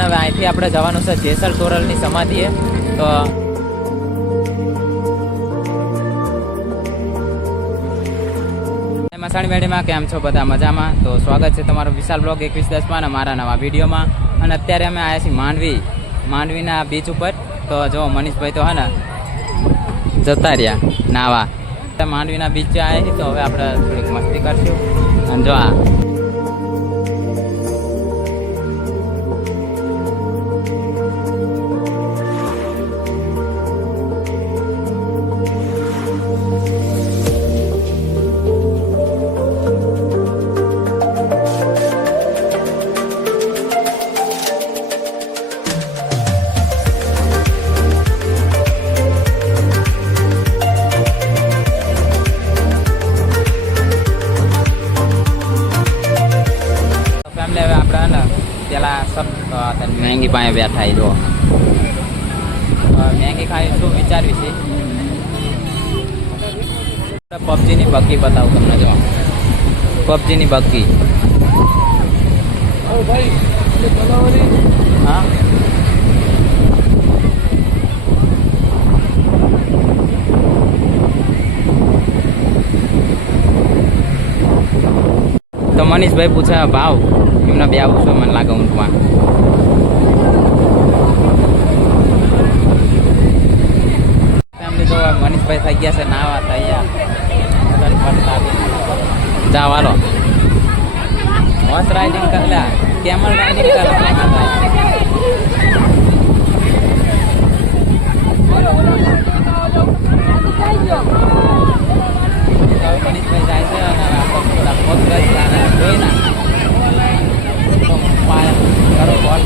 હવે અહીંથી આપણે જવાનું છે જેસલ તોરલની સમાધિએ. તો મસાણી મેડીમાં કેમ છો બધા? મજામાં? તો સ્વાગત છે તમારું વિશાલ બ્લોગ 2110માં અને મારા નવા વિડીયોમાં. અને અત્યારે અમે આવ્યા છીએ માંડવીના બીચ ઉપર. તો જો મનીષભાઈ તો હે ને જતા રહ્યા નાવા. માંડવીના બીચ આવ્યા તો હવે આપણે થોડીક મસ્તી કરશું. અને જો આ મેંગી પાસે બેઠા જો મેંગી ખાઈ શું વિચાર્યું છે. પબજીની બગ્ગી બતાવું તમને. જો પબજીની બગ્ગી. હા તો મનીષભાઈ પૂછે ભાવ એમને બે આવું છું મને લાગે ઊંટમાં. મનીષભાઈ થઈ ગયા છે નાવા તૈયાર. જાવ હાલો હોર્સ રાઇડિંગ કરેલા કેમલ રાઇડિંગ કરેલા. મનીષભાઈ જાય છે અને થોડા પોત જોઈ ના કરો બોલ.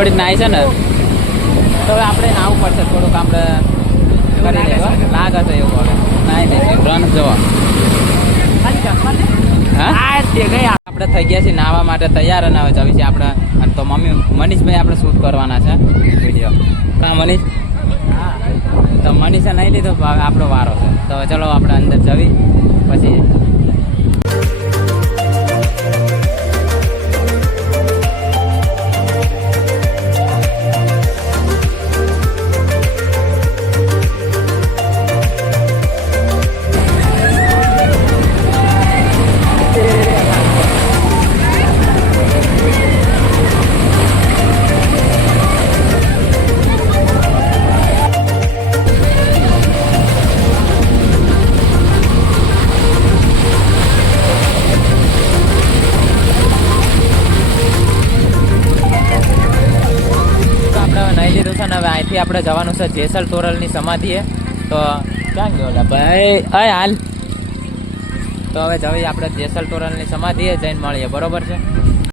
આવડી નાય છે ને તો હવે આપણે નાવું પડશે થોડુંક. આપણે કરી લેવા લાગે છે એવું. હવે નાય નહીં રન જવા. આપણે થઈ ગયા છીએ નાવા માટે તૈયાર. અને હવે જવી છે આપણે. તો મનીષભાઈ આપણે શૂટ કરવાના છે વિડીયો. હા મનીષ. તો મનીષે નહીં લીધો હવે આપણો વારો છે. તો ચલો આપણે અંદર જવી પછી હવે અહીંથી આપણે જવાનું છે જેસલ તોરલની સમાધિએ. તો ક્યાં ગયો ભાઈ? અય હાલ. તો હવે જઈએ આપણે જેસલ તોરલની સમાધિએ જઈને મળીએ. બરોબર છે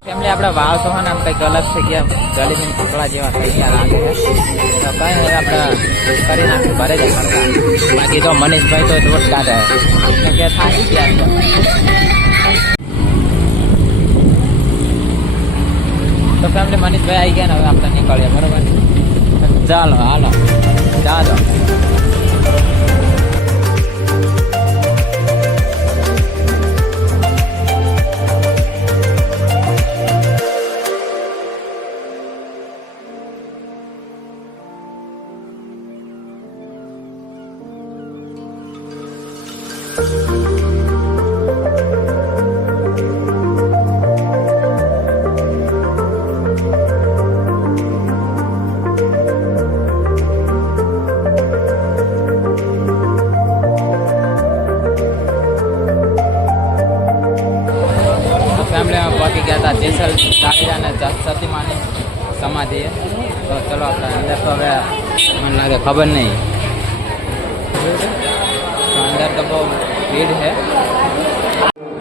ફેમિલી? આપણે વાવ તો ને આમ કંઈક અલગ થઈ ગયા. જલેબી ટુકડા જેવા થઈ ગયા લાગે છે. તો કંઈ હવે આપણે કરી નાખીએ ભરે જ કરતા. બાકી તો મનીષભાઈ તો દોટ કાઢે કે થાકી ગયા છે. તો તો ફેમિલી મનીષભાઈ આવી ગયા ને હવે આપણે નીકળીએ બરોબર. ચાલો હાલો ચાલો. ફેમિલીમાં પહોંચી ગયા હતા જેસલ જાડેજા અને સતીમાની સમાધિએ. તો ચલો આપણે અંદર તો હવે મને લાગે ખબર નહીં, તો અંદર તો બહુ ભીડ છે.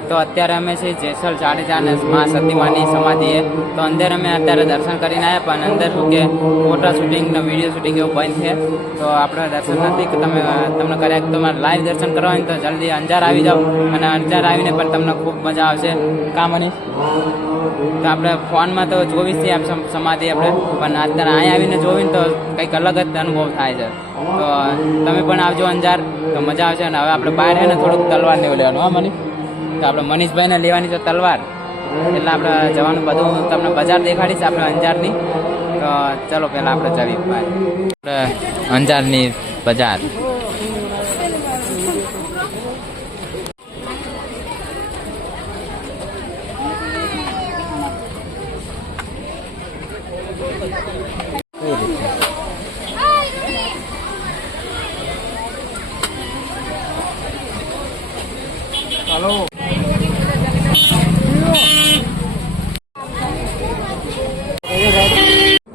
તો અત્યારે અમે છીએ જેસલ જાડેજા અને મા સતીમાની સમાધિએ. તો અંદર અમે અત્યારે દર્શન કરીને આવ્યા, પણ અંદર શું કે ફોટા શૂટિંગ ને વિડીયો શૂટિંગ એવું બંધ છે. તો આપણે દર્શન નથી કે તમને કર્યા કે તમારે લાઈવ દર્શન કરવા હોય તો જલ્દી અંજાર આવી જાઓ, અને અંજાર આવીને પણ તમને ખૂબ મજા આવશે. કામ મનીષ તો આપણે ફોનમાં તો 24થી આપ સમાધિ આપણે, પણ અત્યારે અહીં આવીને જોઈને તો કંઈક અલગ જ અનુભવ થાય છે. તો તમે પણ આવજો અંજાર, તો મજા આવશે. અને હવે આપણે બહાર છે ને થોડુંક તલવાર ને એવું લેવાનું. હા મનીષ, તો આપણે મનીષભાઈને લેવાની છે તલવાર, એટલે આપણે જવાનું બધું તમને બજાર દેખાડીશ આપણે અંજારની. તો ચલો પહેલાં આપણે જઈએ બહાર, આપણે અંજારની બજાર. હલો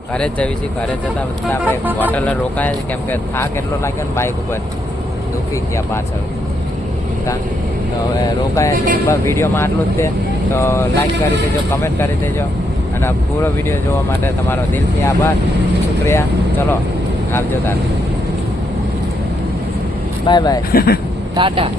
ઘરે જ જવી છે. ઘરે જતા બધા આપણે હોટલે રોકાયા છે, કેમ કે થાક એટલો લાગ્યો ને બાઇક ઉપર, દુખી ગયા પાછળ. તો હવે રોકાયા છે. વિડીયોમાં આટલું જ છે. તો લાઈક કરી દેજો, કમેન્ટ કરી દેજો, અને પૂરો વિડીયો જોવા માટે તમારો દિલથી આભાર, શુક્રિયા. ચલો આવજો તારે, બાય બાય, ટાટા.